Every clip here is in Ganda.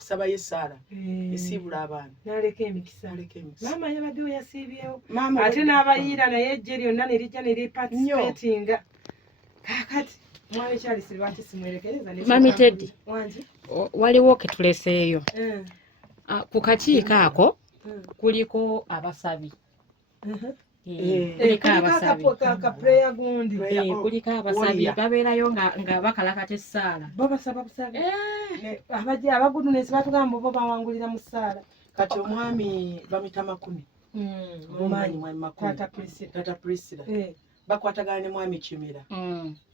saba yesala esibula abaana naleka emikisa mama yabadde yasibyewo ate n'abayira naye ejje lyonna ne lijja ne liparticipatinga kakati mwami Charles lwaki simwerekereza ne Mami Teddy waliwo ke tuleseeyo ku kakiiko ako kuliko abasabi kuliko abasabi babeerayo nga bakalakata essaala babasaba busabi abajja abagudunesi batugamba bo bawangulira mu ssaala kati omwami bamita Makuni mumanyi mwami Makuni tata Priscilla bakwatagana ne mwami Kimera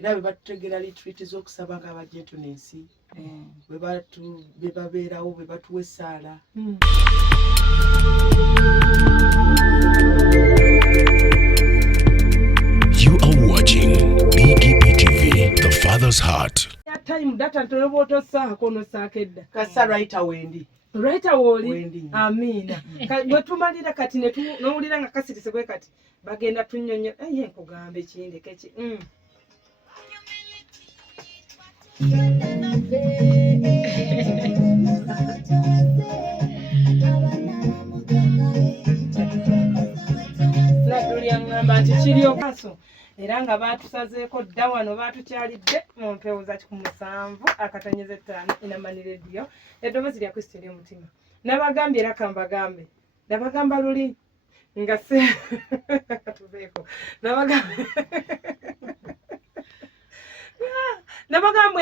era bwe batutegera retreat z'okusaba nga abajentonensi bwe babeerawo bwe batuwa essaala. You are watching BEP TV, The Father's Heart. Time data ntonoboto saa kono sakedda kasa writer wendi woli amina bwe tumalira kati ne tuwulira nga kasitise kwe kati bagenda tunyonyo aye nkugambe kindi keki ngamba nti kiriyo kaso era nga batusazeeko dda wano batukyalidde mu mpewo za 17 akatonyeza 5 Inamani Radio eddoboozi lya Kristo ery'omutima nabagambye era kambagambe nabagamba luli nga se tubeeko nabagamba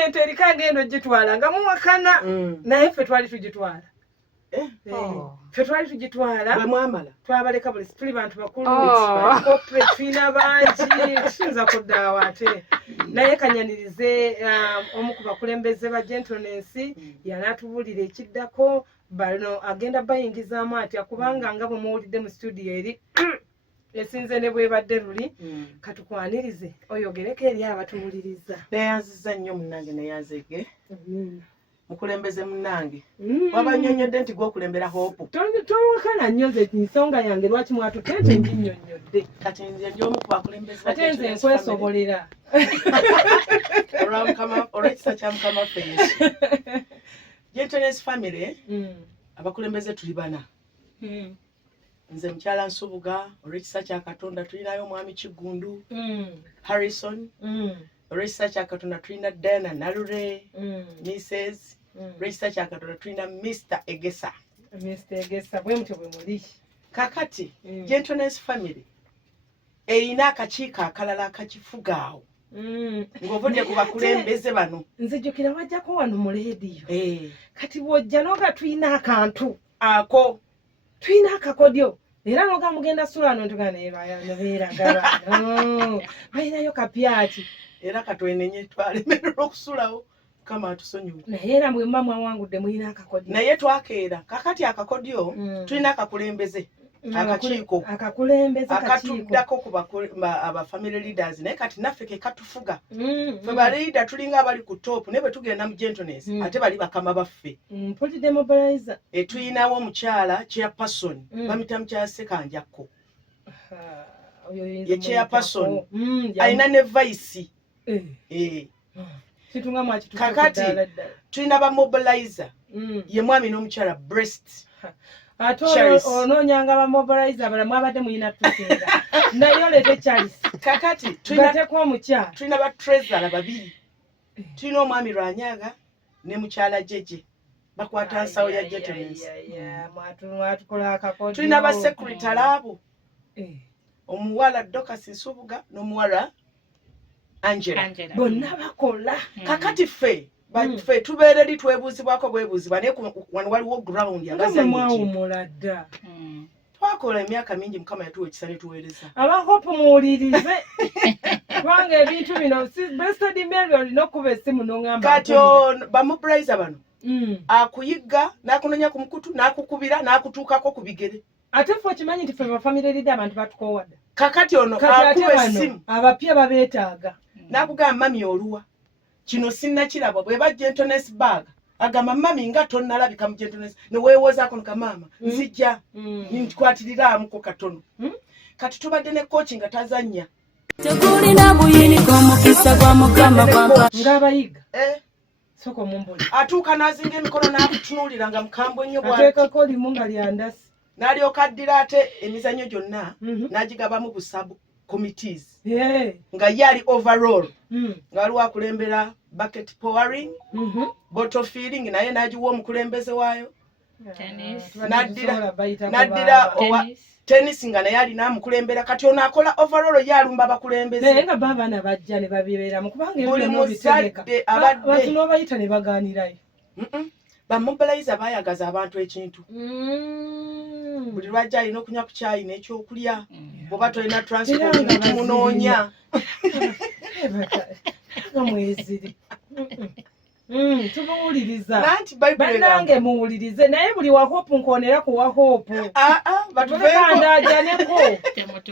ente erika ngendo gitwala nga muwakana naye ffe twali tugitwala ffe twali tugitwala bwe mwamala twabaleka buli tuli bantu bakulu corporate twina bangi tusinza kuddaawo ate naye kanyanirize omu ku bakulembeze ba gentleness yanatubulira ekiddako bano agenda bayingizaamu atya kubanga nga bwe muwulidde mu studio eri esinze ne bwebadde luli katukwanirize oyogereko eri abatumuliriza neyanziza nnyo munnange neyanzege mukulembeze munnange wabanyonyodde nti gwokulembera hope towakana nnyo ze nsonga yange lwaki mwatutente njinyonyodde kati nze ndyomu ku bakulembeze ate nze nkwesobolera olwekisa kya mukama ffe Yesu Gentleness family abakulembeze tuli bana nze mukyala Nsubuga olwekisa kya Katonda tulinayo omwami Kigundu Harrison olwekisa kya Katonda tulina Diana Nalure Mrs. olwekisa kya Katonda tulina Mr. Egesa bwe mutyo bwe muli kakati Gentleness family erina akakiiko akalala akakifugaawo ng'ovudde ku bakulembeze bano nzijjukira wajjako wano mu leediyo kati bw'ojja noga tulina akantu ako tulina akakodyo era noga mugenda sulano ntuganebeeragabano balinayo kapyaki era katwenenye twalemererwa okusulawo kama atusonyiwe naye era bwe mba mwawangudde mulina akakodyo naye twakeera kakati akakodyo tulina akakulembeze akakiiko akatuddako ku abafamily leaders naye kati naffe ke katufuga ffe baleader tulinga abali ku top naye bwe tugenda mu gentleness ate bali bakama baffe tuyinawo omukyala chairperson bamita mukyala Sekanjakko ye chairperson alina ne vice kakati tulina ba mobilizer ye mwami n'omukyala breast ate onoonyanga ba mobilizer balamu abadde muyina tusinga naye olete Charles kakati tugateko omukyala tulina ba treasurer babiri tulina omwami Lwanyaga ne mukyala Jeje bakwata nsawo ya gentleness mwatukola akakodyo tulina ba secretary abo omuwala Dorcas Nsubuga n'omuwala Angela bonna bakola kakati ffe ffe tubeere eri twebuuzibwako bwebuuzibwa naye wano waliwo ground yabazanyimulada twakola emyaka mingi mukama yatuwa ekisa ne tuweereza abahopu muwulirize kubanga ebintu bino bestadi Mary olina okuba essimu n'ongamba kati bamobilizer bano akuyigga n'akunonya ku mukutu n'akukubira n'akutuukako ku bigere ate ffe okimanyi nti ffe bafamily leader abantu batukowadde kakati ono akuba essimu abapya babeetaaga n'akugamba mami oluwa kino sinnakiraba bwe ba gentleness bag agamba mami nga tonnalabika mu gentleness ne weewozaako nkamama nzijja nkwatiriraamuko katono kati tubadde ne kochi nga tazannya tegulina buyiniko mukisa gwa mukama kwampa ng'abayiga soko mumbuli atuuka n'azinga emikono n'atutunuulira nga mukambwe nnyo ateekako limu nga lyandasi n'alyoka addira ate emizannyo gyonna n'agigabamu bu sub committees nga ye ali overall nga waliwo akulembera bucket pouring bottle filling naye n'agiwa omukulembeze waayo n'addira tennis nga naye alina amukulembera kati ono akola overall ye alumba abakulembeze naye nga baabaana bajja ne babibeeramu kubanga buli muzadde abadde n'obayita ne bagaanirayo bamobilize bayagaza abantu ekintu buli lwajja alina okunywa ku kyayi n'ekyokulya oba tolina transport nekimunoonya nga mweziri tumuwuliriza bannange muwulirize naye buli wahopu nkonera ku wahopu batulekandaajaneko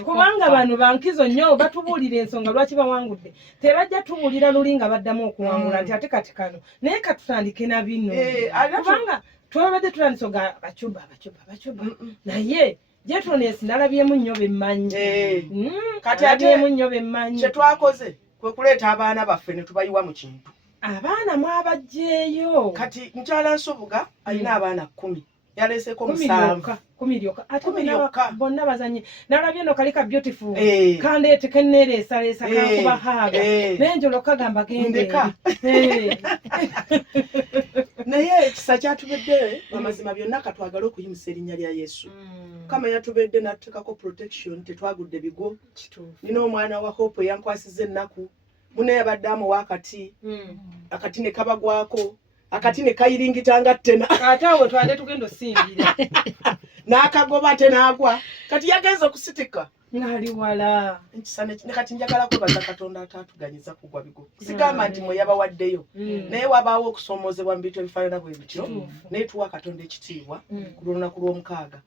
kubanga bano bankizo nnyo batubuulira ensonga lwaki bawangudde tebajja tubuulira luli nga baddamu okuwangula nti ate kati kano naye katutandike na bino kubanga twabadde tutandise nga bacuba naye Gentleness nalabyemu nnyo bemmanyi kati abyemu nnyo bemmanyi kyetwakoze kwe kuleeta abaana baffe ne tubayiwa mu kintu abaana mwabajjeeyo kati mukyala Nsubuga alina abaana 10 yaleeseko 7 bonna bazanye nalabye no kalika beautiful kandeete kennereesaleesa kakubahaaga nenjolo kagamba gendeka naye ekisa kyatubedde amazima byonna katwagala okuyimusa erinnya lya Yesu kama yatubedde natutekako protection tetwagudde bigo nina omwana wa Hope yankwasiza ennaku mune yabadde amuwa akati akati ne kabagwako akati ne kayiringitanga ttena ate awo twade tugenda osimbira n'akagoba ate n'agwa kati yagenza okusitika ngali wala nkisane kati njagala kwebaza Katonda atatuganyiza kugwa bigo sigamba nti mwe yabawaddeyo naye wabaawo okusoomozebwa mu bintu ebifaanana bwe bityo naye tuwa Katonda ekitiibwa ku lunaku lw'omukaaga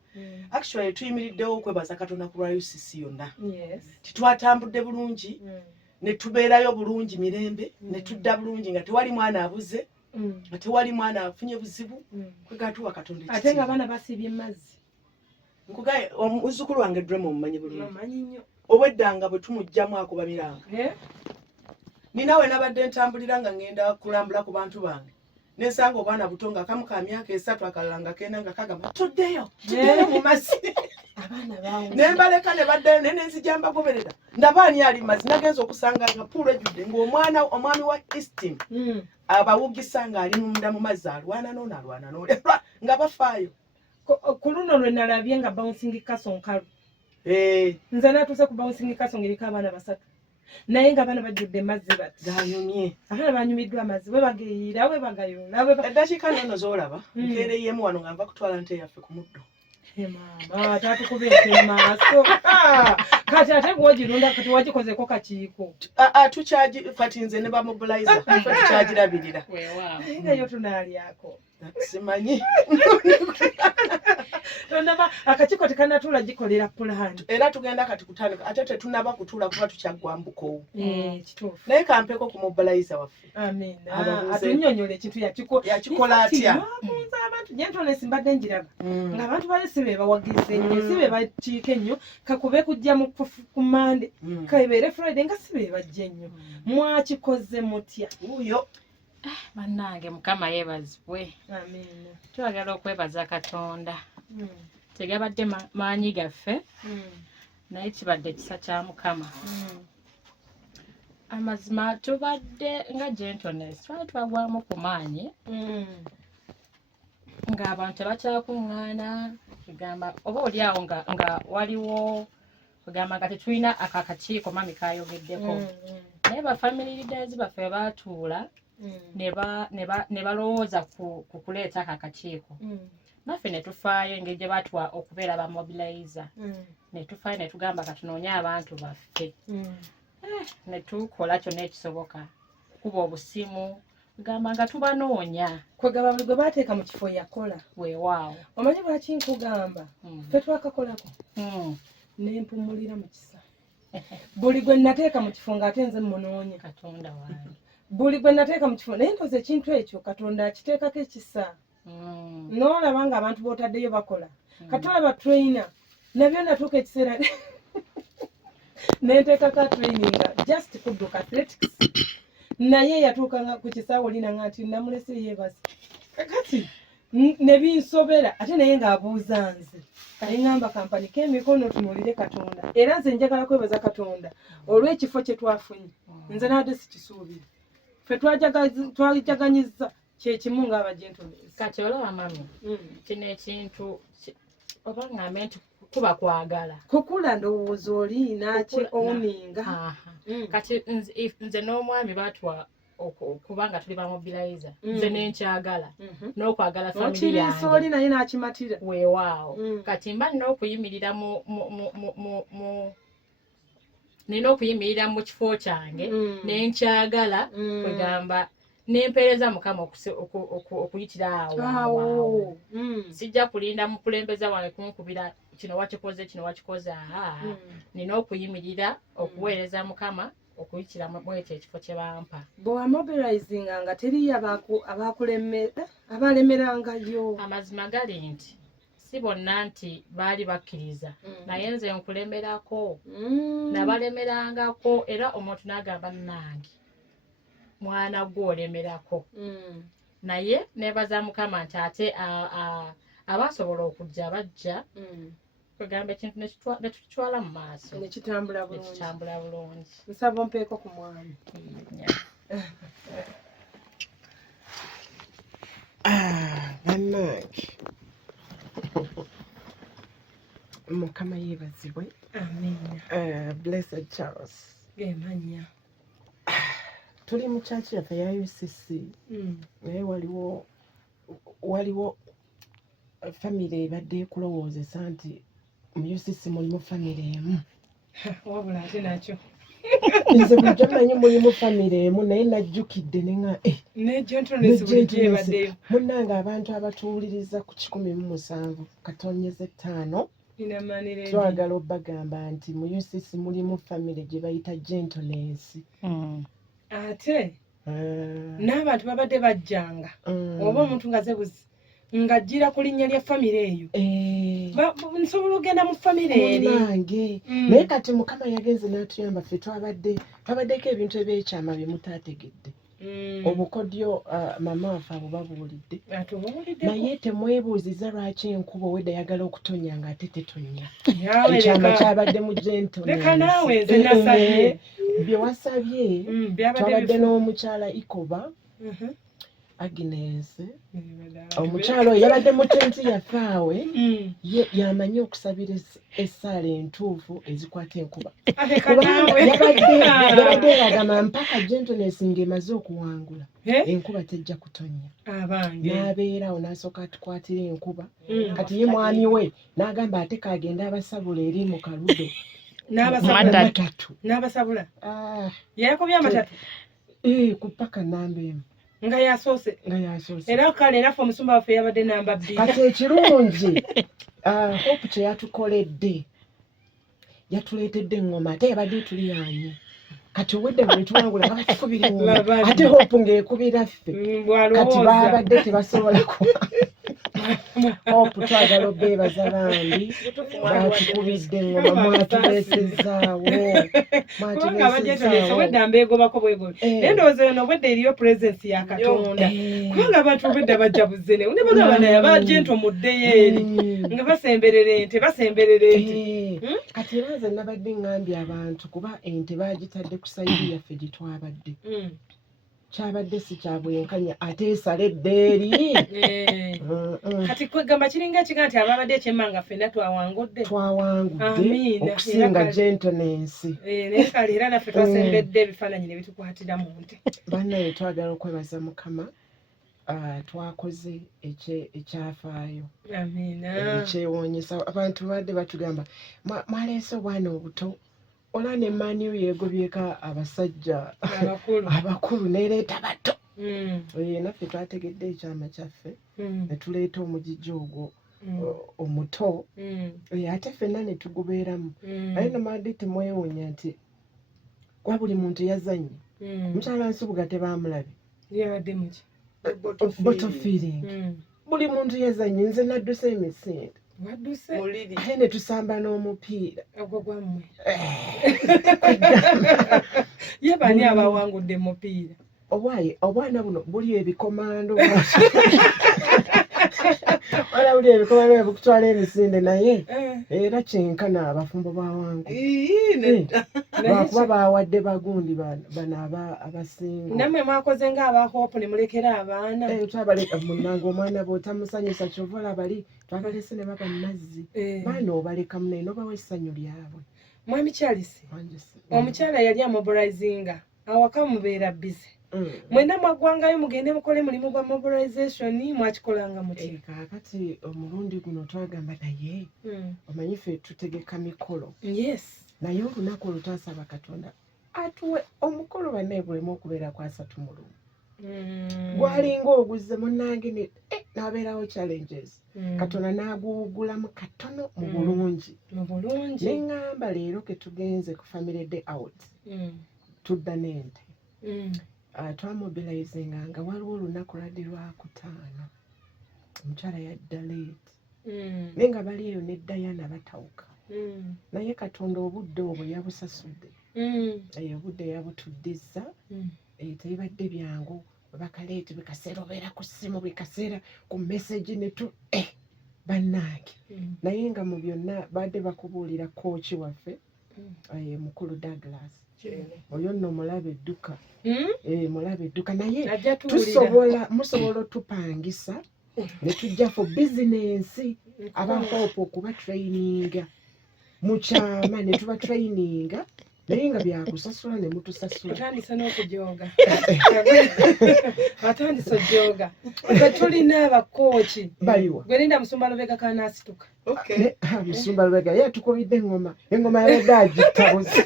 actually tuyimiriddewo okwebaza Katonda ku lwa UCC yonna titwatambudde bulungi ne tubeerayo bulungi mirembe ne tudda bulungi nga tewali mwana abuze nga tewali mwana afunye buzibu kwegatuwa Katonda ekitiibwa ate nga abaana basibye mazzi nkugaye omuzukulu wange Dremo mumanyi bulungi obweddanga bwe tumujjamu akuba miranga ninawe nabadde ntambulira nga ngenda kulambula ku bantu bange nensanga obwana buto nga kamu ka myaka 3 akalala nga kenda nga kagamba tuddeyo mu mazzi nembaleka ne baddayo naye nenzija mbagoberera ndabaani ali mazzi nagenza okusanga nga puulo ejjudde ng'omwana omwami wa Easton abawugisa nga ali munda mu mazzi alwana n'olya nga bafaayo ku luno lwe nalabye nga bouncing castle nkalu nze natuuse ku bouncing castle ng'eriko abaana 3 naye nga abaana bajjudde mazzi bati ganyumye abaana banyumiddwa amazzi we bageeyira we bagayoola eddakiika nnono z'olaba nkeereyemu wano nga nva kutwala nte yaffe ku muddo mama tatukubete maaso kati ate gwogirunda kati wagikozeko kakiiko tukyaji kati nze ne bamobilizer tukyagirabirira ngayo tunaalyako simanyi tonaba akakiiko tekanatula gikolera pulani era tugenda kati kutandika ate tetunaba kutuula kuba tukyaggwambuko kituufu naye kampeko ku mobilizer waffe atunnyonnyola ekintu yakikola atya abantu Gentleness mbadde njiraba ng'abantu bale si be bawagiza ennyo si be bakiika ennyo kakube kujja ku Monday kabeere Friday nga si be bajja ennyo mwakikoze mutya uyo bannange Mukama yeebazibwe twagala okwebaza Katonda tegabadde maanyi gaffe naye kibadde kisa kya Mukama amazima tubadde nga Gentleness twali twagwamu ku maanyi ng'abantu tebakyakuŋŋaana kugamba oba oli awo nga waliwo kugamba nga tetulina akakiiko mami kayogeddeko naye bafamily leaders baffe baatuula ne balowooza ku kuleeta akakiiko naffe ne tufaayo engeri gye batuwa okubeera bamobilizer ne tufaayo ne tugamba katunoonye abantu baffe ne tukola kyonna ekisoboka kuba obusimu gamba nga tubanoonya kwegaba buli gwe bateeka mu kifo yakola weewaawo omanyi lwaki nkugamba ffe twakakolako nempumulira mu kisa buli gwe nateeka mu kifo ng'ate nze munoonye Katonda wange buli gwe nateeka mu kifo naye ndoza ekintu ekyo Katonda akiteekako ekisa n'olaba nga abantu bootaddeyo bakola katolaba trainer nabyo natuuka ekiseera nenteekako training just kudduka athletics naye yatuukanga ku kisaawe linanga nti namulese yeebase kakati ne binsobera ate naye ng'abuuza nze kaliŋŋamba kampani k'emikono tunuulire Katonda era nze njagala kwebaza Katonda olw'ekifo kye twafunye nze nabadde sikisuubire ffe twajaganyizza kyekimu ng'abagentones kati olaba mami kino ekintu oba ngambe nti kuba kwagala kukula ndowooza oliina kyoninga kati nze n'omwami batwa kubanga tuli bamobilizer nze nenkyagala n'okwagala family yange oli naye n'akimatira weewaawo kati mba nina okuyimirira nina okuyimirira mu kifo kyange nenkyagala kwegamba nempeereza Mukama okuyitira awo sijja kulinda mukulembeza wange kunkubira kino wakikoze nina okuyimirira okuweereza Mukama okuyitira mu ekyo ekifo kye bampa bwe mobilizinga nga teriyo abalemerangayo amazima gali nti si bonna nti baali bakkiriza naye nze nkulemerako nabalemerangako era omuntu n'agamba nange mwana gw'olemerako naye nebaza Mukama nti ate abasobola okujja bajja kwegamba ekintu nekitwala mu maaso nekitambula bulungi nsaba ompeeko ku mwami bannange Mukama yeebazibwe Blessed Charles gemanya tuli mu kyaki yaffe ya UCC naye waliwo famire ebadde ekulowoozesa nti mu UCC mulimu famire emu wabula ate nakyo nze bulijjo manyi mulimu famire emu naye najjukidde negentonesebaddeyo munnange abantu abatuwuliriza ku 107 katonyeze 5 twagala obbagamba nti mu UCC mulimu famire gye bayita gentleness ate n'abantu babadde bajjanga oba omuntu nga zebuzi ng'ajjira ku linnya lya famire eyo nsobola okugenda mu famire eri nange naye kati Mukama yagenze n'atuyamba ffe twabaddeko ebintu ebyekyama bye mutaategedde obukodyo mama waffe abo babuwulidde naye temwebuuziza lwaki enkuba owedda yagala okutonya ng'ate tetonya ekyama kyabadde mu gentleness bye wasabye twabadde n'omukyala Ikoba Agnes omukyalo yabadde mu tenti yaffe awe yamanyi okusabira essaala entuufu ezikwata enkuba yabadde yagamba mpaka gentleness ng'emaze okuwangula enkuba tejja kutonya n'abeerawo n'asooka atukwatira enkuba kati ye mwami we n'agamba ate kagenda abasabula eri mu kaludo n'abasabula yakobya amatatu ku ppaka namba emu nga yasoose era kale naffe omusumba waffe yabadde namba 2 kati ekirungi Hope kye yatukoledde yatuleetedde engoma ate yabadde tuliyaanye kati obwedde bwe tuwangula nga batukubira engoma ate Hope ng'ekubira ffe kati babadde tebasobola Hope twagala obbeebaza bambi batukubidde engoma mwatuleesezaawo obwedda mbeegobako bwegolo naye ndowooza eno obwedda eriyo presence ya Katonda kubanga abantu obwedda bajjabuze ne bagamba naye abagento muddeyo eri nga basemberera ente kati era nze nabadde ngambye abantu kuba ente baagitadde ku sayidi yaffe gye twabadde kyabadde si kya bwenkanya ate esaledde eri kati kwegamba kiringa kiga nti ababadde ekyemmanga ffenna twawangudde okusinga gentleness naye kale era naffe twasembedde ebifaananyi ne bitukwatira mu nte bannaye twagala okwebaza Mukama twakoze ekyafaayo ekyewonyesa abantu badde batugamba mwaleese obwana obuto ola ne maniyo yeegobyeko abasajja abakulu neereeta bato naffe twategedde ekyama kyaffe ne tuleeta omugigi ogwo omuto ate ffenna ne tugubeeramu naye namadi temwewonya nti kwa buli muntu yazannye mukyala Nsubuga tebaamulabye bottle feeling buli muntu yazannye nze nadduse emisinde ate ne tusamba n'omupiira ogwo gwammwe ye bani abawangudde mupiira obwana buno buli ebikomando wala buli ebikomando ebikutwala emisinde naye era kyenkana abafumbo bawangu lwakuba bawadde bagundi bano abasinga nammwe mwakoze ng'aba Hope ne mulekera abaana twabaleka munnanga omwana bw'otamusanyusa kyova olabali twabalese ne baba mazzi baana obaleka munaye nobawa essanyu lyabwe. Mwami Charles omukyala yali amobilizinga awaka mubeera busy mwena mwagwangayo mugende mukole mulimu gwa mobilization mwakikolanga muti kakati omulundi guno twagamba naye omanyi ffe tutegeka mikolo naye olunaku olwo twasaba Katonda atuwe omukolo bannaye gulemu okubeera ku 3 mu lumu gwalinga oguzze munnange n'abeerawo challenges Katonda n'aguwugulamu katono mu bulungi neŋŋamba leero ke tugenze ku family day out tudda n'ente twamobilizinga nga waliwo olunaku lwadde lwakutaano omukyala yadda leeti naye nga bali eyo ne Diana batawuka naye Katonda obudde obwo yabusasudde obudde yabutuddiza tebibadde byangu bakaleeti bikaseera obeera ku ssimu bikaseera ku message netu bannange naye nga mu byonna badde bakubuulira kooki waffe mukulu Douglas oyo nno mulaba edduka mulaba edduka naye musobola otupangisa ne tujja for bizinensi aba Hope okuba traininga mukyama ne tuba traininga naye nga byakusasula ne mutusasula atandisa n'okujooga atandisa ojooga nga tulina abakooki baliwa gwe linda Musumba Lubega kanaasituka Musumba Lubega ye tukubidde engoma yabadde agitabuze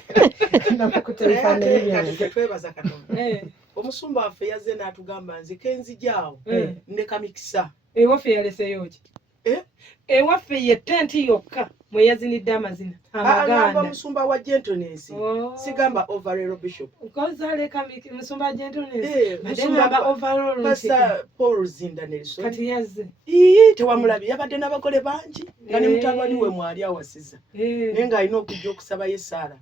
twebaza Katonda omusumba waffe yazze n'atugamba nze kenzijaawo ndeka mikisa ewaffe yaleseyo ki ewaffe ye tenti yokka mwe yazinidde amazina amaganda musumba wa gentleness sigamba overall bishop kozaleka musumba gentleness musumba overall basa Paul Zinda Nelson kati yazze tewamulabi yabadde n'abagole bangi nga ne mutabani we mwali awasiza naye nga alina okujja okusaba Yesaara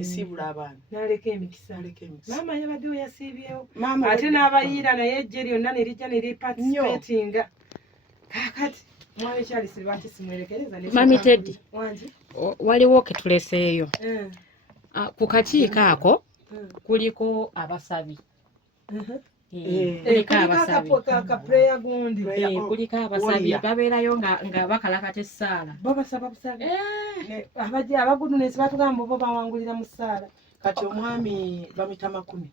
esiibula abaana n'aleka emikisa maama yabadde we yasiibyewo ate n'abayiira naye ejje lyonna ne lijja ne liparticipatinga kakati mwami Charles lwaki simwerekereza ne Mami Teddy waliwo ke tuleseeyo ku kakiiko ako kuliko abasabi kuliko abasabi babeerayo nga bakalakata essaala bo basaba busabi abajja abagudunesi batugamba bo bawangulira mu ssaala kati omwami bamita Makumi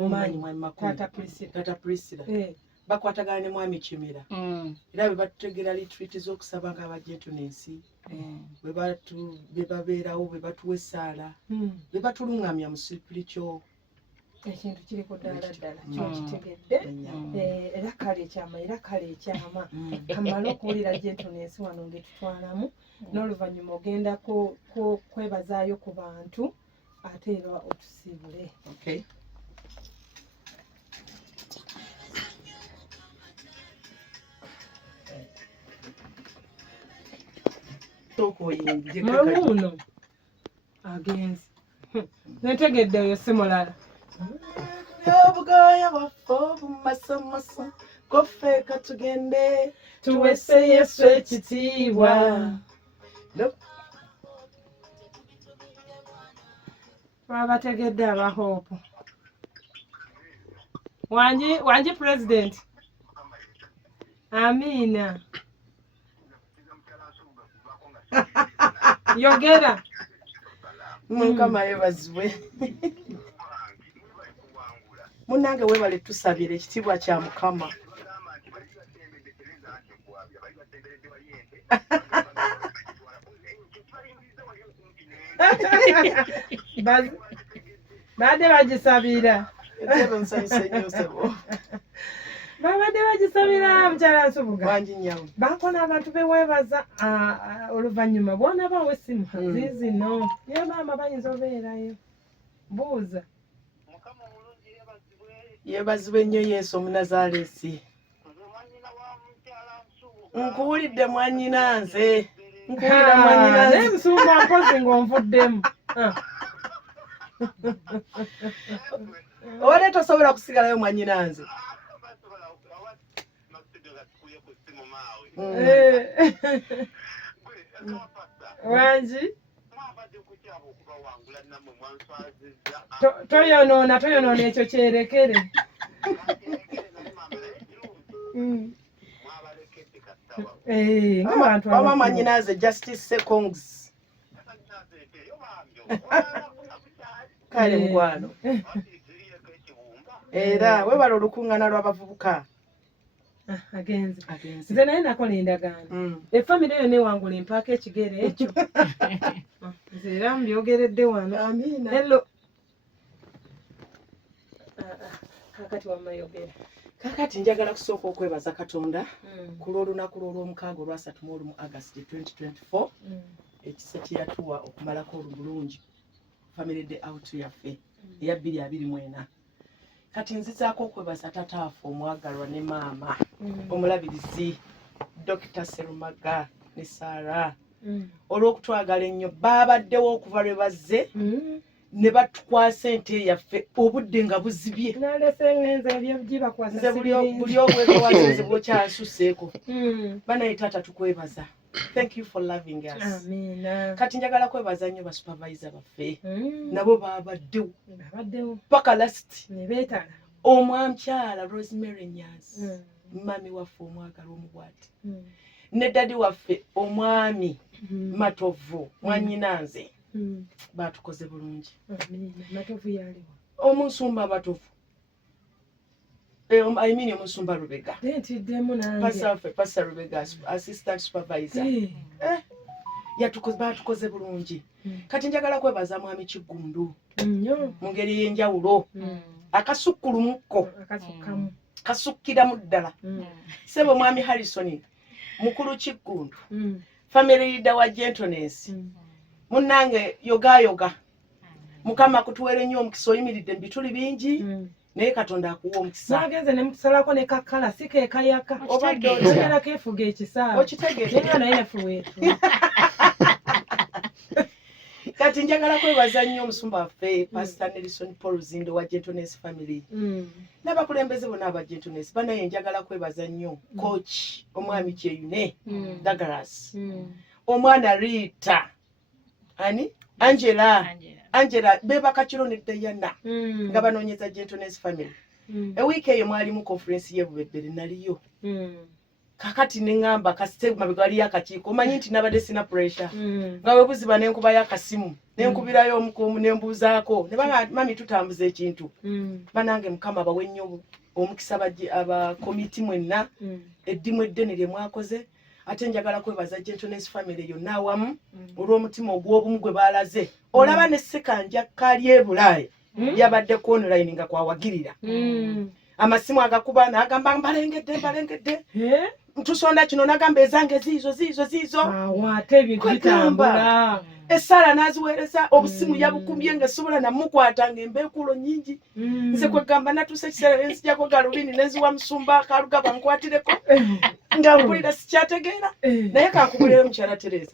mumanyi mwami Makumi Tata Priscilla bakwatagana ne mwami Kimera era bwe batutegera retreat z'okusaba ng'abagentleness bwe babeerawo bwe batuwa essaala bwe batulungamya mu spiritual ekintu kiriko ddala kyokitegedde era kale ekyama kamala okuwulira gentleness wano ngetutwalamu n'oluvannyuma ogenda kwebazaayo ku bantu ate era otusiibule maluno agenzi netegedde oyo si mulala obugaya bwaffe obumasamasa kofeeka tugende tuwese Yesu ekitiibwa babategedde aba Hope wanji president amina yogera Mukama yebazibwe munnange weebale tusabire ekitiibwa kya Mukama badde bagisabira babadde bagisabira mukyala Nsubuga bangi nnyo baako n'abantu beweebaza oluvannyuma bona bawe essimu ziizino ye maama bayinza obeerayo buuza yeebazibwe nnyo Yesu Omunazaalesi nkuwulidde mwanyina nze nkuwulira mwanyina nze Nsumba mpozi ng'onvuddemu Owale tosobola kusigalayo mwanyinanze. Wanji toyonoona ekyo kyerekere. Mama mwanyinaze Justice Sekongs. Kale mkwano. Era webala olukungana lw'abavubuka. Agenze. Nze naye nakola endagaano. Effamire yonna ewangula empaaka ekigere ekyo. Nze era mbyogeredde wano. Amiina. Hello. Kakati wamayogera. Kakati njagala kusooka okwebaza Katonda ku lw'olunaku lw'olwomukaaga olwa 31 August 2024 ekisa kye yatuwa okumalako olubulungi family day out yaffe eya 2024. Kati nzizaako okwebaza taata waffe omwagalwa ne maama omulabirizi Dr. Serumaga ne Sarah olw'okutwagala ennyo baabaddewo okuva lwe bazze ne batukwasa ente yaffe obudde nga buzibye. Nze buli obwekwasinze bwokyansuseeko. Banaye taata tukwebaza. Thank you for loving us. Amina. Kati njagala kwebaza nnyo ba supervisor baffe. Nabo baabaddewo. Paka last. Omwamkyala Rosemary Nyanzi. Mami waffe omwagalwa omubwati. Ne dadi waffe omwami Matovu mwanyinanze. Batukoze bulungi. Matovu yaliwo. Omusumba Matovu. I mean omusumba Rubega. Ntiddemu nange. Pastor Rubega, assistant supervisor. Batukoze bulungi. Kati njagala kwebaza mwami Kigundu. Mu ngeri y'enjawulo. Akasukkulumuko. Kasukkiramu ddala. Sebo mwami Harrison. Mukulu Kigundu. Family leader wa gentleness. Munnange yoga. Mukama kutuwere nnyo omukisa oyimiridde mbituli bingi. Naye Katonda akuwa omukisa. Nagenze ne mukusalako ne kakkala sikekayaka. Ogera kefuga ekisaawe. Okitegeera. Naye nafuweetu. Kati njagala kwebaza nnyo omusumba waffe Pastor Nelson Paul Ruzindo wa Gentleness Family. N'abakulembeze bonna aba Gentleness banaye njagala kwebaza nnyo coach omwami Kyeyune Douglas. Omwana Rita. Ani? Angela beba kachiro ne Diana nga banoonyeza Gentleness Family. Ewiiki eyo mwali mu conference y'ebubebbere naliyo. Kakati nengamba kasite mabigwali yakakiiko omanyi nti nabadde sina pressure. Nga we buziba n'enkuba y'akasimu n'enkubirayo omukuumu n'embuuzaako ne baba mami tutambuza ekintu. Banange Mukama bawe nnyo omukisa aba committee mwenna eddimu eddene lye mwakoze. Ate njagala kwebaza Gentleness Family yonna awamu olw'omutima ogw'obumu gwe baalaze. Olaba ne Sekanja kali ebulaaya yabadde ku online nga kwawagirira. Amasimu agakuba n'agamba mbalengedde. Ntusonda kino n'agamba ezange ziizo. Ate ebintu bitambula. Essala n'aziweereza obusimu yabukumbye nga sobola namukwata ng'embeekuulo nnyingi. Nze kwegamba natuuse ekiseera enzijjako galubindi n'eziwa musumba Kalugaba nkwatireko. Nga mpulira sikyategeera. Naye kankubulira mukyala Tereza.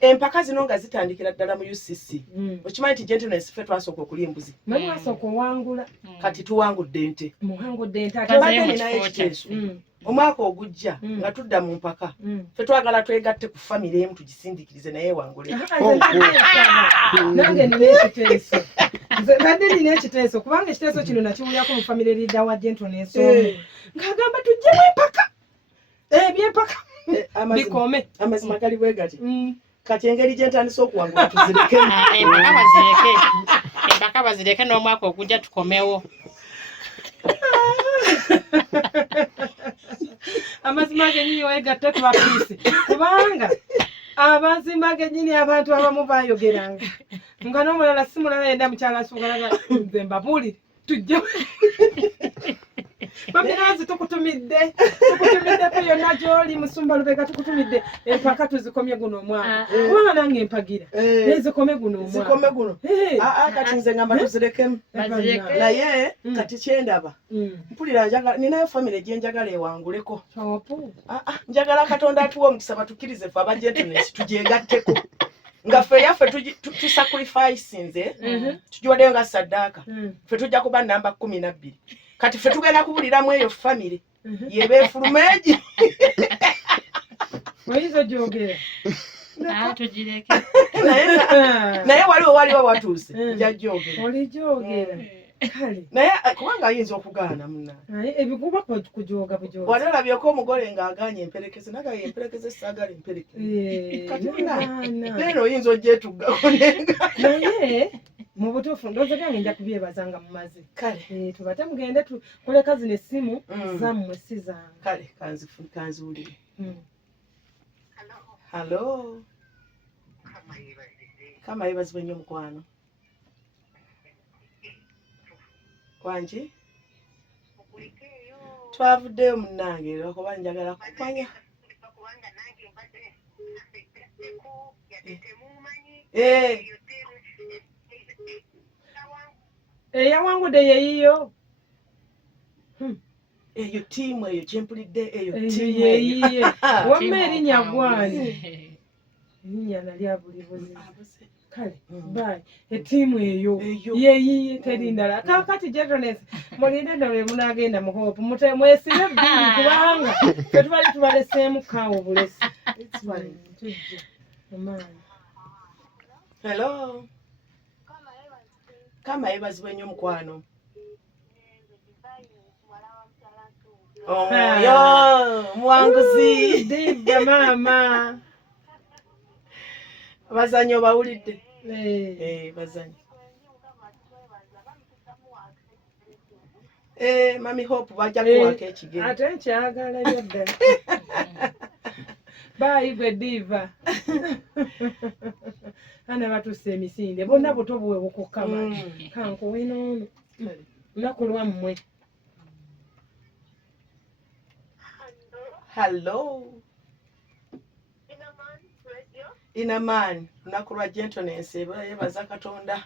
Empaka zino nga zitandikira ddala mu UCC. Okimanyi nti Gentleness ffe twasooka okulya embuzi. Mwasooka owangula. Kati tuwangudde ente. Muwangudde ente. Tubadde ninayo ekiteeso. Omwaka ogujja nga tudda mu mpaka. Ffe twagala twegatte ku family emu tugisindiikirize naye wangule. Nange nina ekiteeso. Badde nina ekiteeso kubanga ekiteeso kino nakiwulyako mu family leader wa Gentleness. Ng'agamba tuggyemu empaka. Ebyempaka. Bikome. Amazima gali bwe gati. Kati engeri gye ntandise okuwangula tuzireke. Empaka bazireke n'omwaka ogujja tukomewo. Amazima genyini wegatte ku bapoliisi kubanga amazima genyini abantu abamu bayogeranga nga n'omulala si mulala yenda mukyala asugalaga nze mbabuli tujja Mamirozi tukutumidde yonna gy'oli Musumba Lubega tukutumidde empaka tuzikomye guno omwaka kubanga nange empagira nezikome guno omwaka. Zikome guno. Kati nze ngamba tuzirekemu. Naye kati kyendaba mpulira njagala ninayo family gye njagala ewanguleko. Chopu. Njagala Katonda atuwa omukisa batukkirize ffe aba Gentleness tugyegatteko. nga ffe yaffe tusacrificinze tugiwaddeyo nga saddaaka ffe tujja kuba namba 12 kati ffe tugenda kubuliramu eyo famire yebeefulumeegi oyinza ogyogera tugireke naye waliwo watuuse njajjogera oligyogera kale naye kubanga ayinza okugaana munna ebiguba kujoga bujoga wali olabyeko omugole ng'agaanye emperekeze nagaye emperekeze saagala emperekeze katinaleero oyinza ogyetuggako naye mu butuufu ndowooza byange nja kubyebaza nga mumaze kale tubate mugende kuleka zino essimu zammwe si zange kale kanziwulire halo kama yebazibwe nnyo mukwano kwangi twavuddeyo munnange lwakuba njagala kumanya eyawangudde yeyiyo eyo tiimu eyo gyempulidde eyo yeyiye wamma erinnya gwani erinnya nalya buli buzi kale bayi etiimu eyo yeyiye teri ndala kakati gentleness mulinde ndole munagenda mu hope mwesibe bbiri kubanga tetubali tubaleseemu kaawo bulesi tujje amaanyi hello kama yebazibwe nnyo mukwano oyo muwanguzi diva maama bazanyo bawulidde bazanyo mami hope bajja kuwaka ekigere ate nkyagala byaddala bayi gwe diva ana batuuse emisinde bonna buto buwe bukukama kankuwe noono lunaku lwammwe hello inaman lunaku lwa gentleness yebaza katonda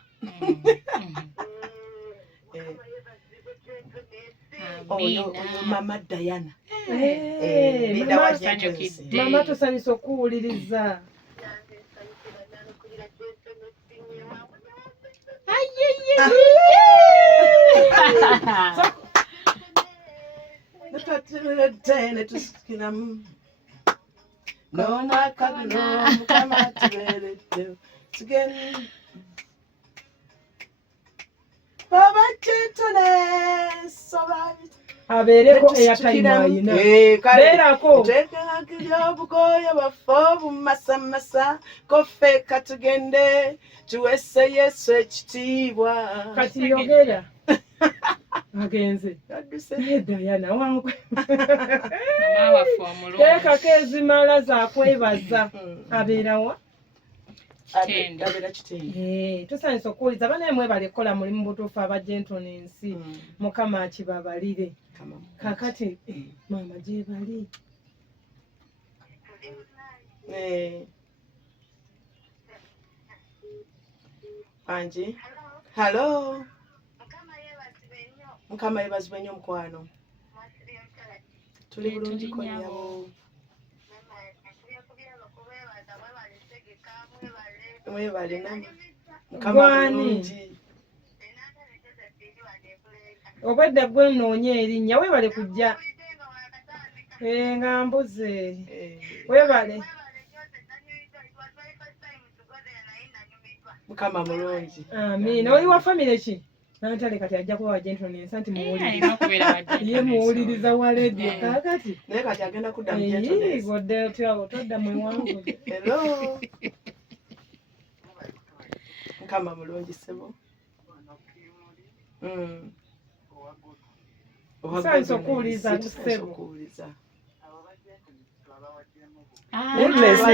oyo mama Diana linda wa gentleness mama tusanyusa okuwuliriza abeereko eyatime ayina beerako obugoya baffe obumasamasa koffe katugende tuwese Yesu ekitiibwa kati yogera agenze Diana wangu teekako ezimala zakwebaza abeerawa tusanyusa okuwuliza banaye mwebale kukola mulimu butuufu aba gentleness mukama akibabalire kakati mama gyebali anji halo mukama yebazibwe nnyo mukwano tuli bulungiko nnyabo mwebale mukama bulungi obwedda gwe nnoonya erinnya weebale kujja nga mbuze weebale mukama mulungi amiina oli wa famire ki nantale kati ajja kuba wa gentleness anti ye muwuliriza wa ledio kakati naye kati agenda kudda mu gentleness godde otyawo todda mwewangude hello mukama mulungi sebo tusanyusa okuwuliza tusebo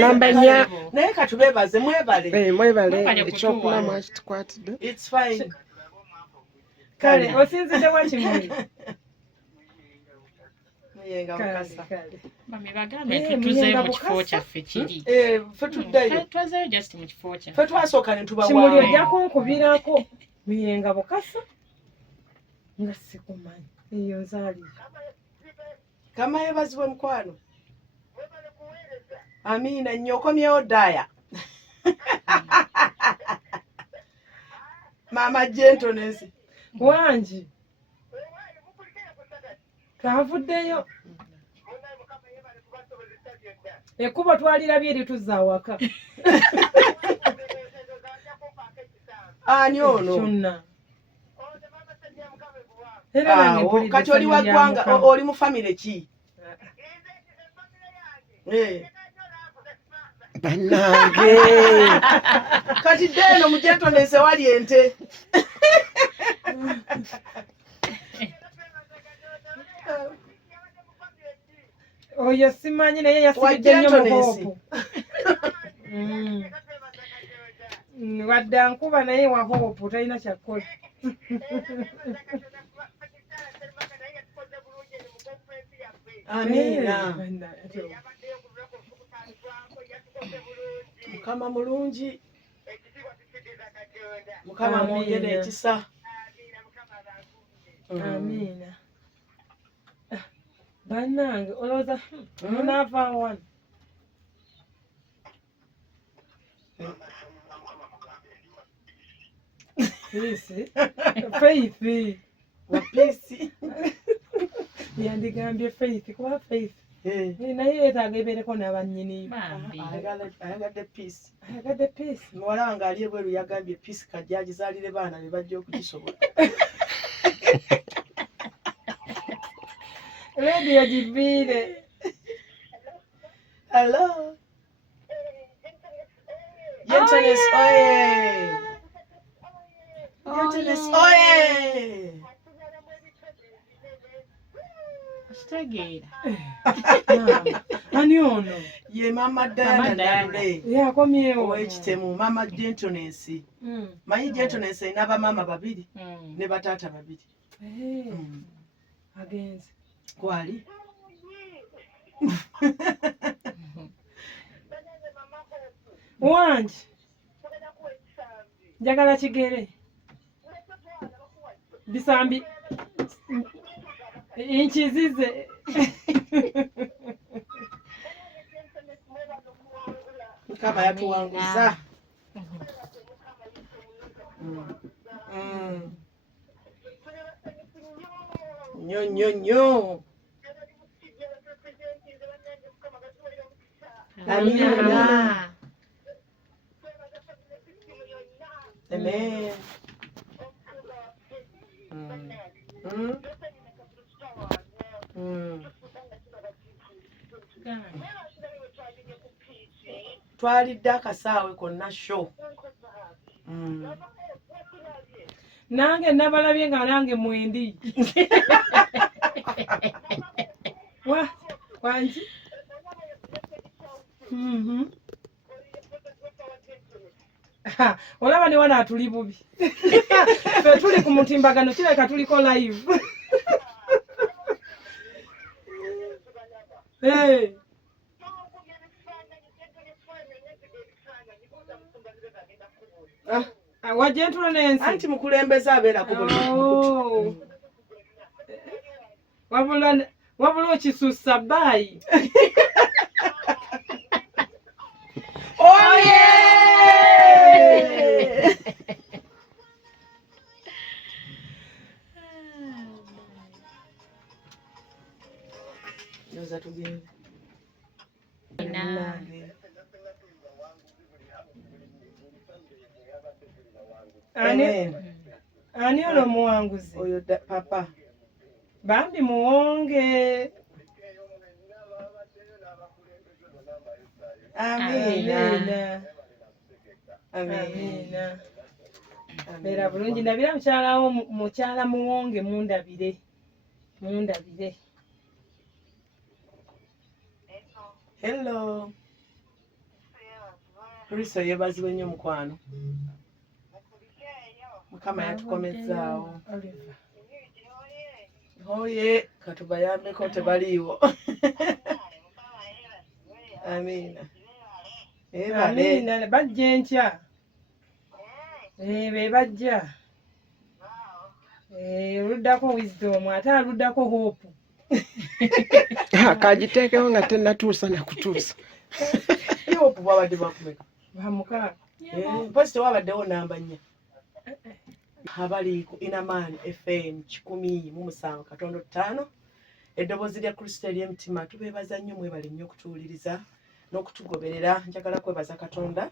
nambanya naye katubebaze mwebale ekyokulamu akitukwatidde it's fine kale osinzidde wakimuli muyenga mukasa mami bagambe tutuzeeyo mu kifo kyaffe kiri ffe tuddayo twazeeyo just mu kifo kyaffe ffe twasooka ne kimuli tubawa ojja kunkubirako muyenga bukasa nga sikumanyi eyo nzaalire kama yebazibwe mukwano amiina nnyo okomyewo daya Mama Gentleness. Wangi. Twavuddeyo. Ekkubo twalirabye erituzza awaka. Ani ono? Kyonna. Kati oli wa ggwanga oli mu famire ki? Bannange. Kati deno mu Gentleness wali ente. Oyo simanyi naye yasibidde nnyo mu Hope. Wadde ankuba naye wa Hope talina kyakkola. Amina. Mukama mulungi. Mukama mwongere ekisa. Amina. Bannange olowooza munaava wano. Faith. Wapisi. Yandigambye Faith kuba Faith. Naye yeetaaga ebeereko n'abannyini. Ayagadde peace. Ayagadde peace. Muwala wange ali ebweru yagambye peace kajja agizaalire baana be bajja okugisobola. Radio giviire. Hello. Gentleness oye. Gentleness oye. Kitegeera. Ani ono? Ye Mama Diana Nalule. Yakomyewo. Ow'ekitemu Mama Gentleness. Manyi Gentleness erina bamama babiri ne bataata babiri. Agenze. Kwali? Wangi. Njagala kigere. Bisambi. Inchizize. Mukama yatuwanguza. Nyo. Amina. Amen. Twalidde akasaawe konna show. Nange nabalabye nga nange mwendi. Wangi. Olaba ne wana atuli bubi. Ffe tuli ku mutimbagano kireka tuliko live. Wa Gentleness. Anti mukulembeze abeera ku buli muntu. Wabula okisussa baayi. Oye! Nyoza tugende. Ani ono muwanguzi? Oyo papa. Bambi muwonge. Amina. Beera bulungi ndabira mukyala muwonge mundabire. Hello. Kristo yeebazibwe nnyo mukwano. Mukama yatukomezzaawo. Oye, katubayambeko tebaliiwo. Amina. Amina. Bajja enkya. Be bajja. Oluddako wisdom ate aluddako hope. Kagiteekewo nga tennatuusa na kutuusa. Hope bwabadde bakumeka. bamuka mpozi tewabaddewo namba 4 abali ku Inaman FM 107.5 eddoboozi lya Kristo ery'emitima. Tubeebaza nnyo, mwebale nnyo okutuwuliriza n'okutugoberera. Njagala kwebaza Katonda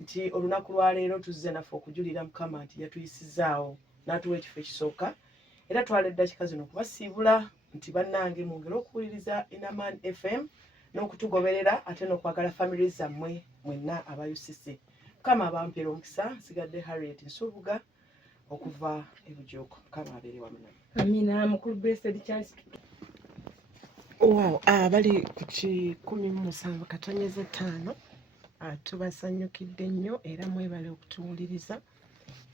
nti olunaku lwa leero tuzze naffe okujulira Mukama nti yatuyisizaawo n'atuwa ekifo ekisooka, era twala eddakiika zino okubasiibula nti bannange mwongere okuwuliriza Inaman FM n'okutugoberera ate n'okwagala family zammwe mwenna aba UCC. Mukama abampera omukisa. Nsigadde Harriet Nsubuga okuva ebujuuko. Mukama abeere wamu nammwe. Amina. Mukulu Blessed Charles. Wow, bali ku 17.5 tubasanyukidde nnyo era mwebale okutuwuliriza.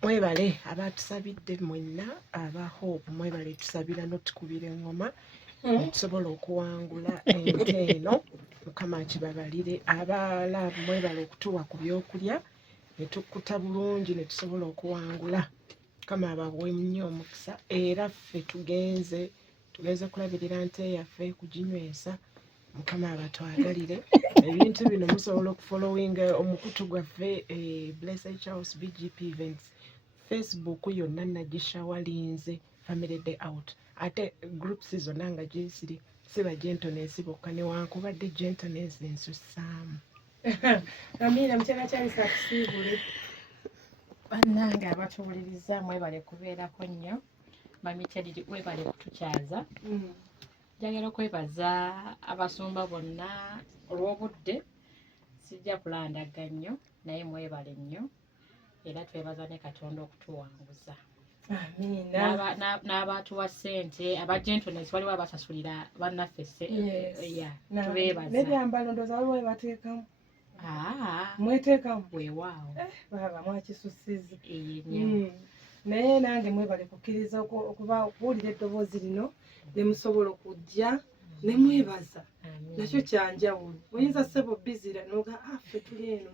Mwebale abatusabidde mwenna aba Hope, mwebale tusabira n'otukubira engoma tusobola okuwangula ente eno. Mukama kibabalire. Abalaavu mwebale okutuwa ku byokulya ne tukkuta bulungi ne tusobola okuwangula. Mukama abawe nnyo omukisa. Era ffe tugenze kulabirira nte yaffe kuginywesa. Mukama abatwagalire. Ebintu bino musobola okufollowinga omukutu gwaffe Blessed Charles BGP Events Facebook yonna nagishawalinze Family Day Out. Ate groups zonna nga gisiri siba gentleness bokka newankubadde gentleness ensussaamu. Amina. Mchana Charles akusiibule. Bannange abatuwuliriza mwebale kubeerako nnyo. Mami Teddy webale kutukyaza. Njagala okwebaza abasumba bonna olw'obudde. Sijja kulandaga nnyo naye mwebale nnyo era twebaza ne Katonda okutuwanguza. Amina. N'abatuwa ssente aba gentleness waliwo abasasulira bannaffe tubeebaza. N'ebyambalo ndooza waliwo we bateekamu. Mweteekamu weewaawo baba mwakisusiza. nnyo. Naye nange mwebale kukkiriza okuwulira eddoboozi lino ne musobola okujja ne mwebaza. Nakyo kyanjawulo. Oyinza ssebo bizira noga ffe tuli eno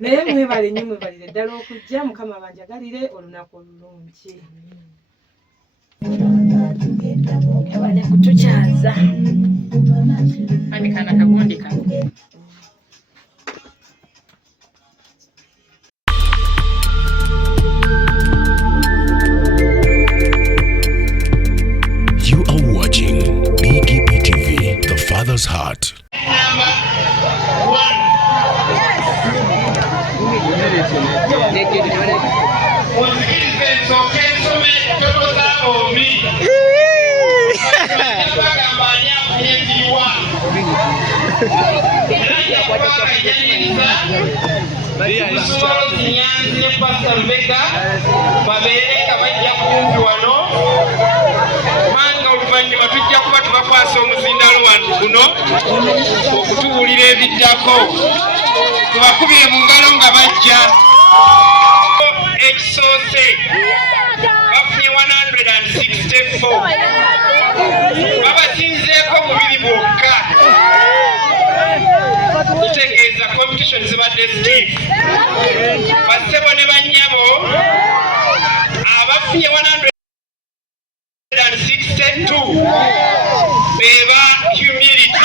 naye mwebale nnyo, mwebalire ddala okujja. Mukama banjagalire olunaku olulungi. Mwebale kutukyaza. Andikana kagundi kako. You are watching BGP TV, the Father's Heart. Oluvannyuma tujja kuba tubakwasa omuzindaalo wantu guno okutuwulira ebiddako. Tubakubire mu ngalo nga bajja. Ekisoose bafunye 164. Babasinzeeko bubiri bwokka. Kutegeeza competition zibadde stiff. Bassebo ne bannyabo abafunye 162 beba humility.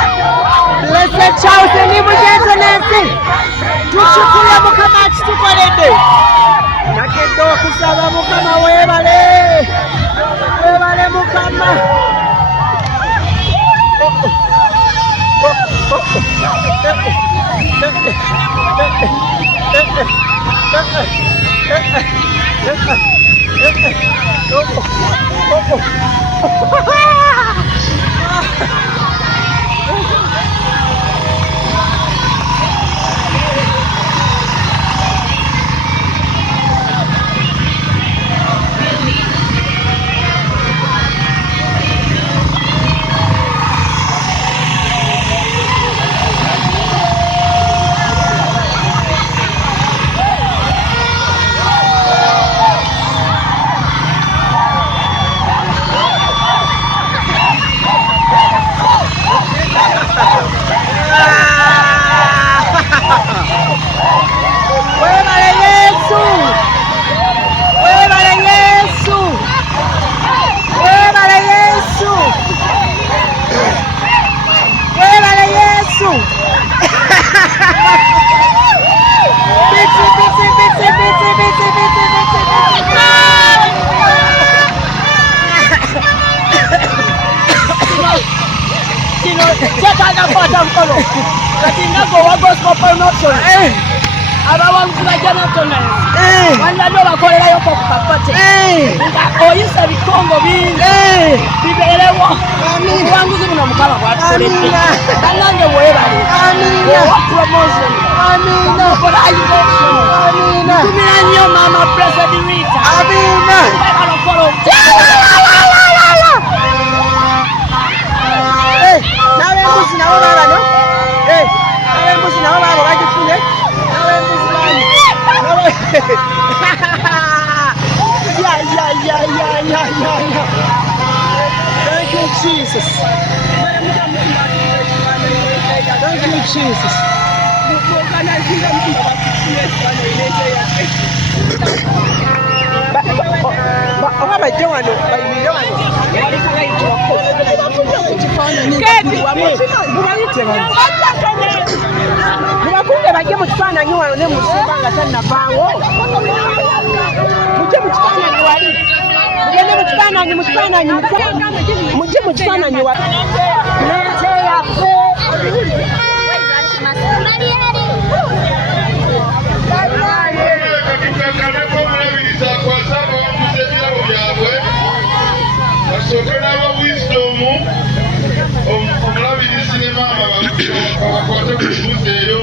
Blessed Charles and Evil Gentleness. Tuchukule mukama chitukolede. Nakedo kusaba mukama webale. Webale mukama. Thank you, Jesus. Thank you, Jesus. Mubakunde bajje mu kifaananyi wano ne musimba nga tannavaawo. Mujje mu kifaananyi wali. Mugende mu kifaananyi mujje mu kifaananyi wali. Nente yaffe. Katika kaleko mulabiriza kwa sababu muzebirabo byabo abakwate ku mbuzi eyo.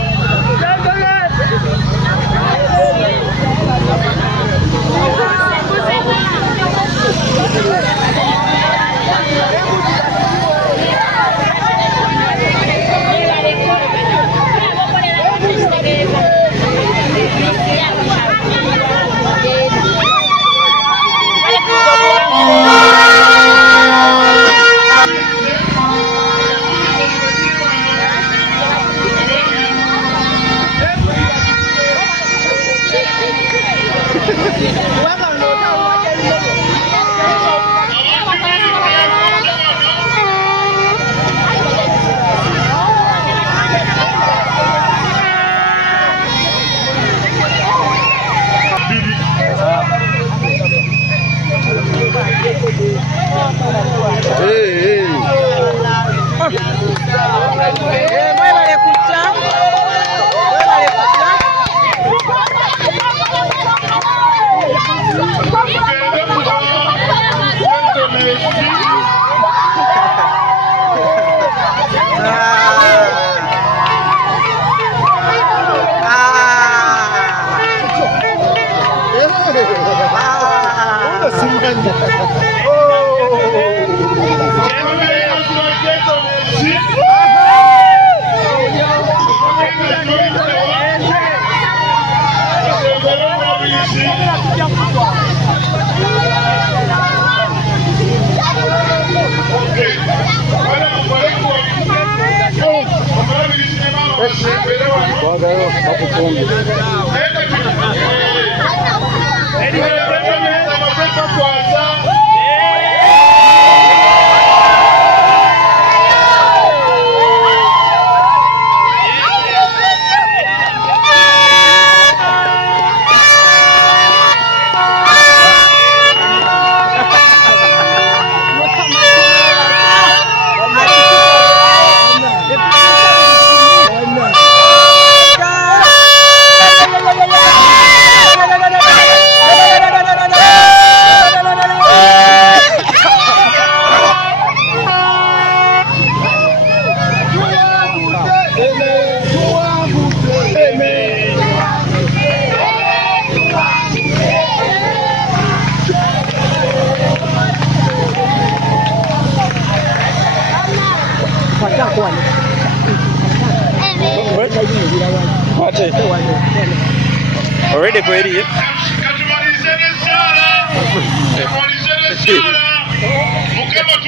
Already kweli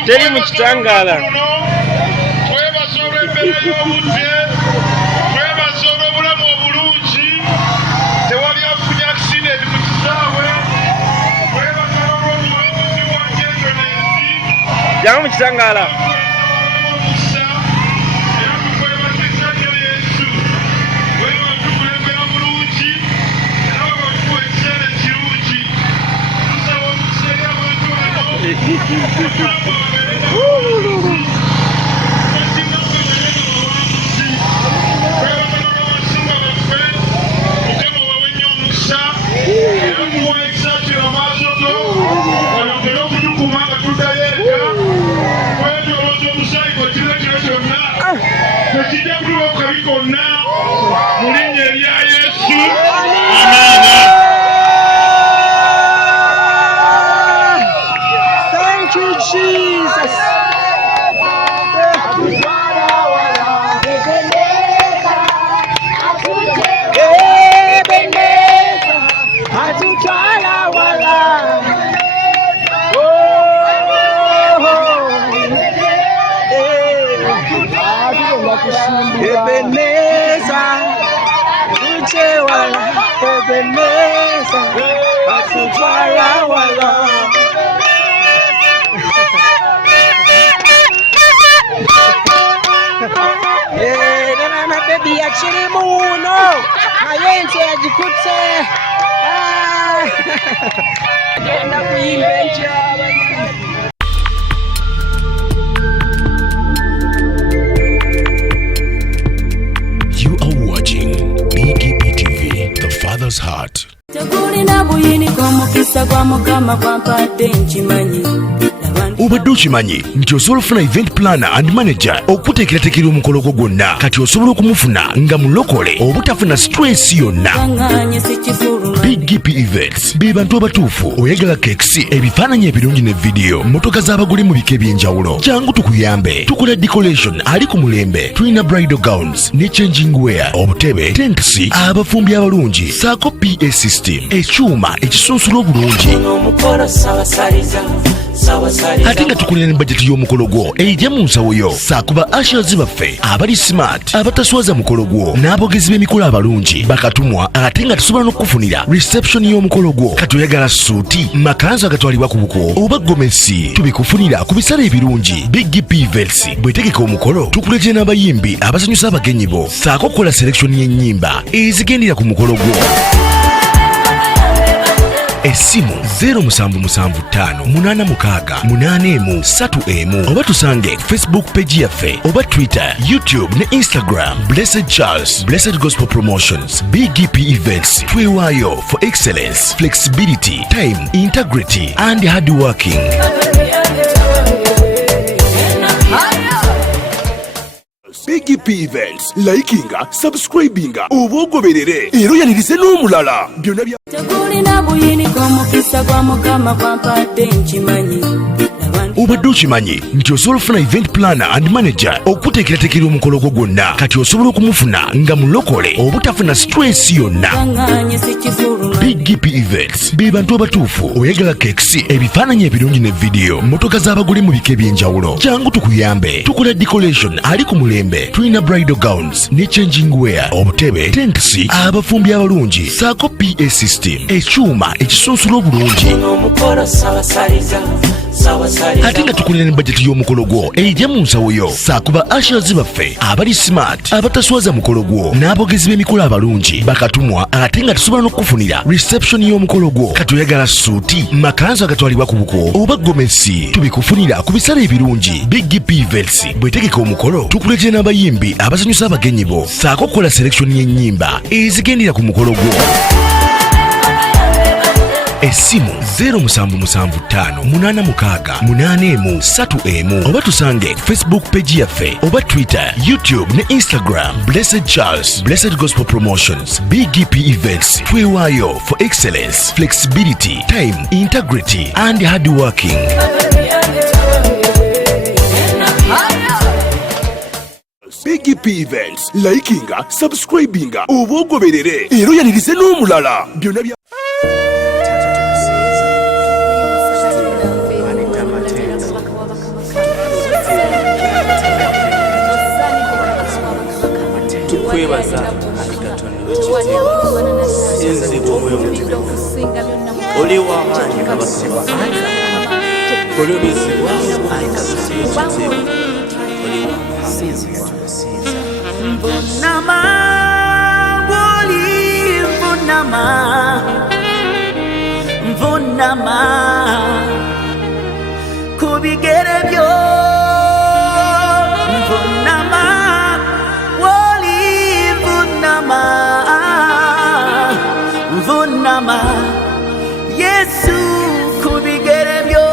teri mu kitangala obulamu obulungi tewali afunye accident mu kisaawe jangu mu kitangala Ebeneza, Uchewala, Ebeneza, Atutwala wala. Nana baby yakiri muno, ayente yajikute. Genda kuimbenja. You are watching BGPTV, The Father's Heart. Tegulina buyini kwa mukisa kwa mukama kwa mpate nchimanyi. obadde okimanyi nti osobola okufuna event planner and manager okuteekerateekera omukolo gwo gwonna kati osobola okumufuna nga mulokole obutafuna stress yonna. Big GP Events be bantu abatuufu oyagala cakes, ebifaananyi ebirungi ne video, motoka z'abagole mu bika eby'enjawulo. Jangu tukuyambe, tukola decoration ali ku mulembe, tulina bridal gowns ne changing wear, obutebe, tents, abafumbi abalungi, saako PA system, ekyuma ekisunsula obulungi. Ate nga tukulira ne budget y'omukolo gwo ejja mu nsawo yo. Saakuba ushers baffe abali smart, abataswaza mukolo gwo n'abogezi b'emikolo abalungi bakatumwa, ate nga tusobola n'okufunira reception y'omukolo gwo. Kati oyagala suuti, makanzu agatwalibwa ku buko oba gomesi, tubikufunira ku bisale ebirungi. Big GP Events bwetegeka omukolo tukuleetera n'abayimbi abasanyusa abagenyi bo, saako okukola selection y'ennyimba ezigendera ku mukolo gwo. Essimu 0775868131 oba tusange Facebook page yaffe oba Twitter, YouTube ne Instagram. Blessed Charles, Blessed Gospel Promotions, Big GP Events. Twewaayo for excellence, flexibility, time, integrity and hard working. Big GP Events, likinga, subscribinga, obogoberere, ero yanirize n'omulala. Byonna bya Tekulina buyiniko mukisa gwa Mukama kwampadde nkimanyi. Obadde okimanyi nti osobola okufuna event planner and manager okuteekerateekera omukolo gwo gwonna kati osobola okumufuna nga mulokole obutafuna stress yonna. Big GP Events be bantu abatuufu oyagala cakes, ebifaananyi ebirungi ne video, motoka z'abagole mu bika eby'enjawulo. Jangu tukuyambe, tukola decoration ali ku mulembe, tulina bridal gowns ne changing wear, obutebe, tents, abafumbi abalungi, saako PA system, ekyuma ekisunsula obulungi. Ate nga tukulira ne budget y'omukolo gwo ejja mu nsawo yo. Saakuba ushers baffe abali smart, abataswaza mukolo gwo n'abogezi b'emikolo abalungi bakatumwa, ate nga tusobola n'okufunira reception y'omukolo gwo. Kati oyagala suuti, makanzu agatwalibwa ku buko oba gomesi, tubikufunira ku bisale ebirungi. Big GP Events bwetegeka omukolo tukuleetera n'abayimbi abasanyusa abagenyi bo, saako okukola selection y'ennyimba ezigendera ku mukolo gwo. Essimu 0775868131 oba tusange Facebook page yaffe oba Twitter, YouTube ne Instagram. Blessed Charles, Blessed Gospel Promotions, Big GP Events. Twewaayo for excellence, flexibility, time, integrity and hard working. Big GP Events, likinga, subscribinga, obogoberere, ero yanirize n'omulala. Byonna bya tukwebaza Katonda w'ekitiibwa, sinzibwa omwoyo omutukuvu, oli w'amaanyi kabaka, olubizibwa ayikazusa ekitiibwa, oli w'amaanyi. Mbunama bw'oli, mbunama, mbunama ku bigere byo, mbunama bw'oli, mbunama, mbunama Yesu ku bigere byo.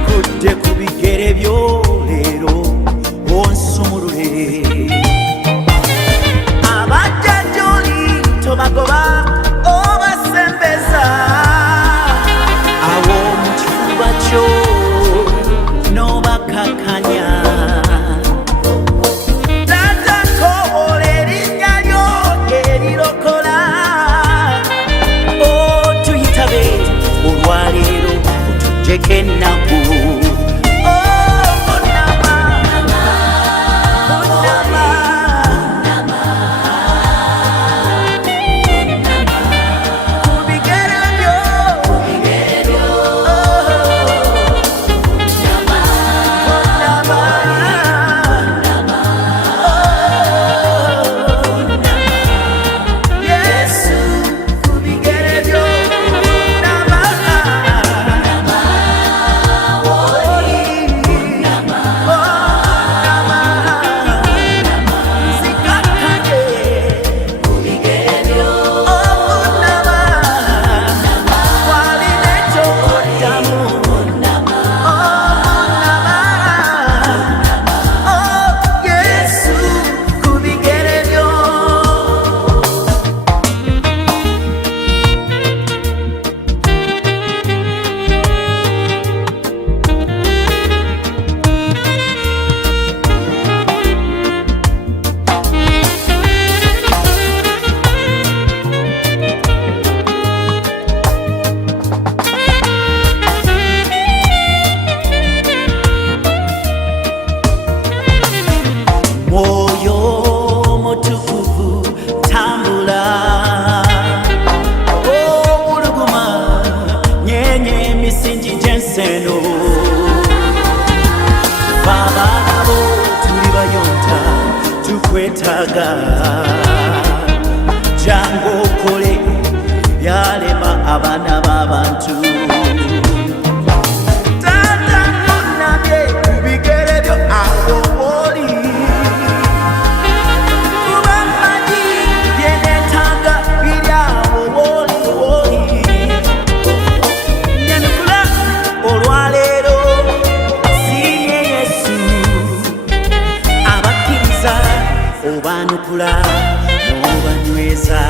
Nkudde ku bigere byo leero onsumulule byalaga jangu okole byalema abaana b'abantu taata nonabye ku bigere byo awo wooli kuba mmanyi byeneetaaga biri awo wooli nyanukula olwaleero siimye yesu abakkiriza obanukula n'obanyweza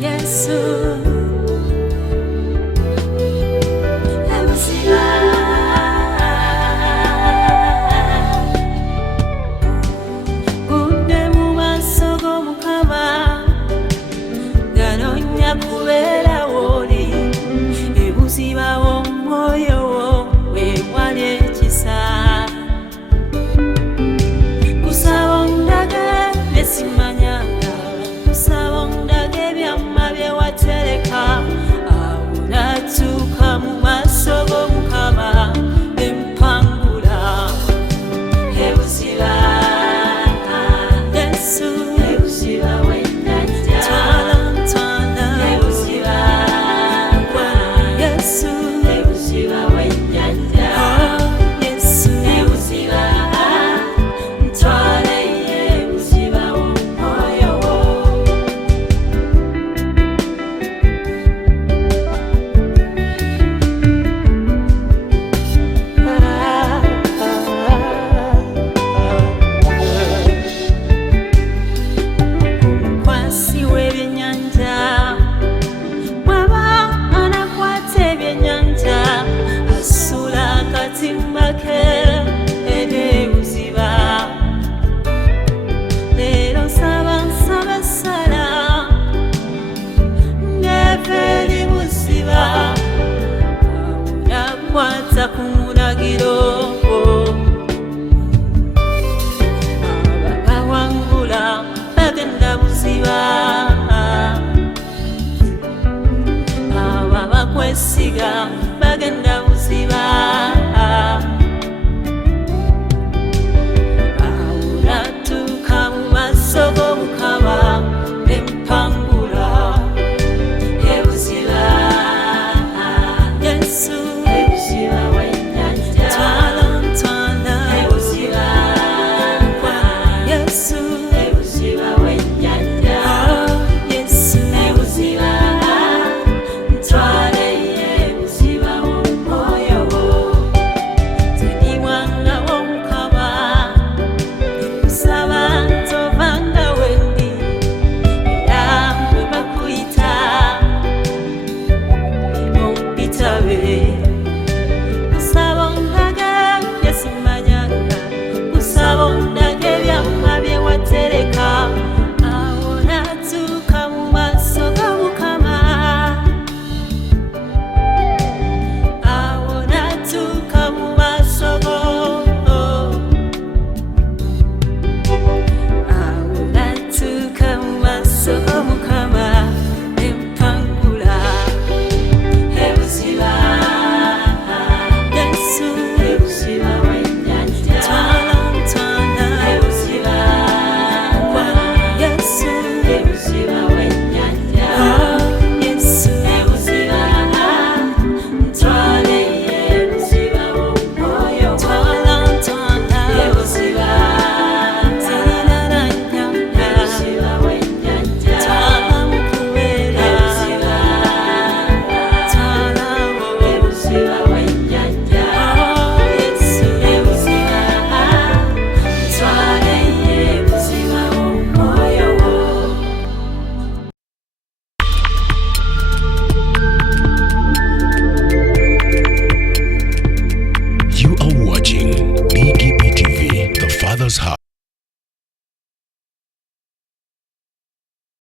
Yesu